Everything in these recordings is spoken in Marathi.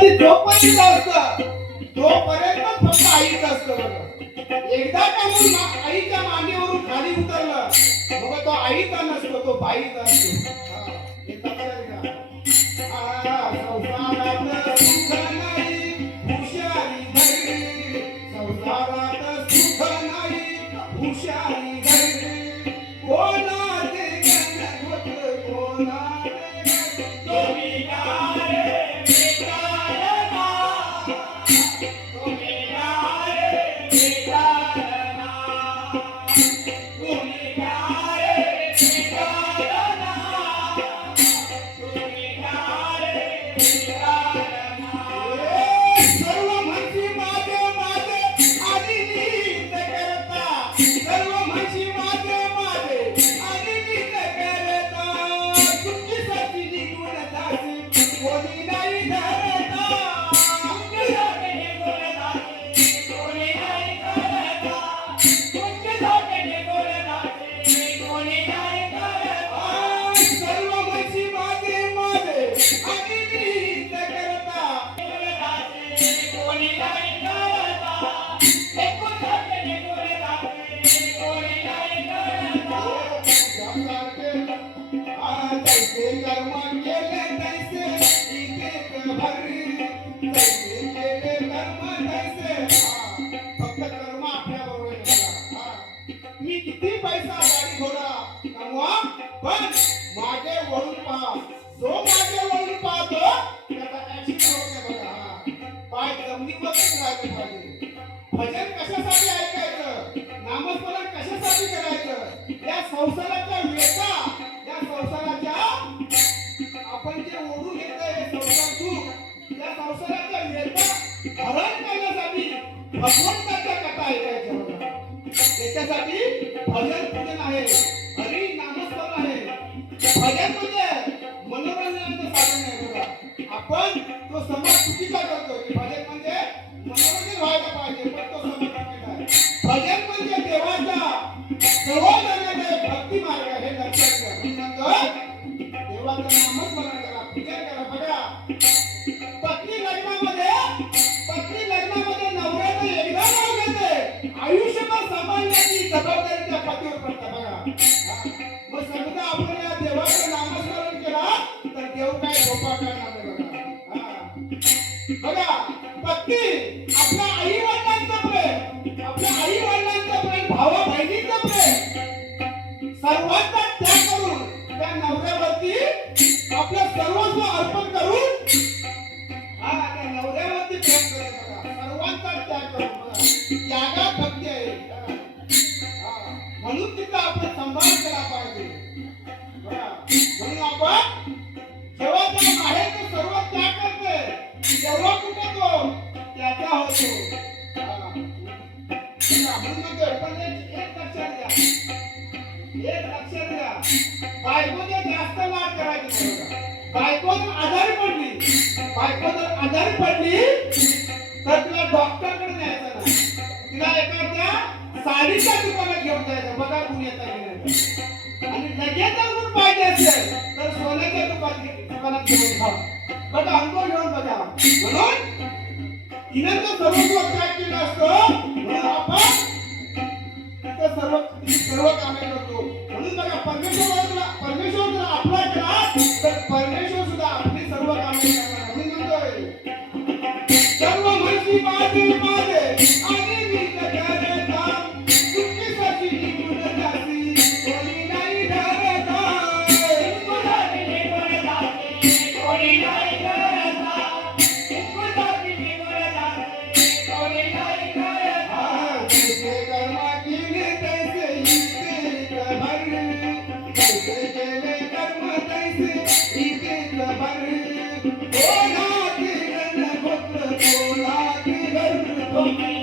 कधी जोपर्यंत असतं तोपर्यंत फक्त आईच असतं बघा. एकदा का मग आईच्या मांडीवरून खाली उतरलं मग तो आईचा नसतो, तो बाईचा असतो. हे लक्षात घ्या. संसारात सुख नाही हुशारी धरली, संसारात सुख नाही हुशारी धरली, कोणाचे गण गोत्र कोणाचे गण तुम्ही गारे बेकारना, तुम्ही गारे बेकारना, तुम्ही गारे बेकारना, तुम्ही गारे बेकारना. सर्व म्हणशी माझे माझे आणि नीत करता, सर्व म्हणशी माझे माझे आणि नीत करता, तुमच्यासाठी निघून जाती कोणी नाही धरता, तुमच्यासाठी निघून जाती कोणी नाही धरता, तुमच्यासाठी निघून जाती कोणी नाही धरता. सर्व म्हणशी माझे माझे आणि नीत करता, कोणी नाही करता, एकोणाचे निघून जाते कोणी नाही करता. तैसे कर्म केले तैसे इथे भरी, तैसे केले कर्म तैसे. फक्त कर्म आपल्या बरोबर. मी किती पैसा गाडी घोडा कमवा पण मागे वळून पहा, जो मागे वळून पाहतो त्याचा ऍक्सिडेंट होते बघा. पाय जमिनीवरच राहायला पाहिजे. भजन कशासाठी ऐकायचं, नामस्मरण कशासाठी करायचं, या संसाराच्या वेता, या संसाराच्या आपण जे ओढून घेतोय हे संसार सुख, या संसाराच्या वेता हरण करण्यासाठी भगवंताच्या कथा ऐकायच्या बघा. त्याच्यासाठी भजन पूजन आहे, हरी नामस्मरण आहे. भजन म्हणजे मनोरंजनाचं साधन आहे बघा. आपण तो समाज चुकीचा करतो की भजन म्हणजे मनोरंजन व्हायला पाहिजे, पण तो समाज चुकीचा आहे. भजन म्हणजे देवाचा जवळ जाण्याचा एक भक्ती मार्ग आहे, हे लक्षात घ्या. मी म्हणतो देवाचं नामस्मरण करा, पूजन करा. बघा पत्नी लग्नामध्ये नवऱ्याचं एकदा नाव घेते, आयुष्यभर सांभाळण्याची जबाबदारी त्या पतीवर पडते बघा. मग समजा आपण या देवाचं नामस्मरण केला तर देव काय झोपा करणार नाही बघा. बघा पत्नी आपल्या आई वडिलांचं प्रेम, आपल्या आई वडिलांचं प्रेम, भावा बहिणीचं प्रेम, सर्वांचा त्याग करून त्या नवऱ्यावरती आपलं सर्वस्व अर्पण करून त्या नवऱ्यावरती प्रेम करत बघा. सर्वांचा त्याग करून बघा. त्यागात भक्ती आहे. म्हणून तिचा आपण सांभाळ केला पाहिजे बघा. म्हणून आपण जेव्हा त्या माहेरचं सर्व त्याग करते तेव्हा कुठे तो त्याचा होतो. म्हणून म्हणतोय पण एक लक्षात घ्या, एक लक्षात घ्या, बायकोने जास्त लाड करायचे नाही बघा. बायको जर आजारी पडली तर तिला डॉक्टरकडे न्यायचं नाही, तिला एखाद्या साडीच्या दुकानात घेऊन जायचं बघा गुण येता की आणि लगेच जर गुण पाहिजे असेल तर सोन्याच्या दुकानात घेऊन जा बघा, अनुभव घेऊन बघा. म्हणून तिने तो सर्वस्व त्याग केला असतो म्हणून आपण सर्व कामे करतो. म्हणून बघा परमेश्वर जर आपला केला तर परमेश्वर सुद्धा आपली सर्व कामे करणार. म्हणून म्हणतोय सर्व म्हणशी माझे माझे आणि नीत करता, तुमच्यासाठी निघून जाती कोणी नाही धरता, तुमच्यासाठी निघून जाती कोणी नाही धरता, तुमच्यासाठी निघून जाती कोणी नाही धरता. जैसे कर्म केले तैसे इथे भर, जैसे केले कर्म तैसे इथे भर, कोणाचे गण गोत्र कोणाचे गण तुम्ही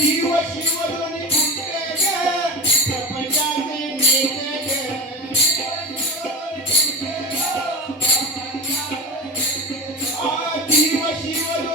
जीव शिवधनी प्रपंचाचे जीव शिवधनी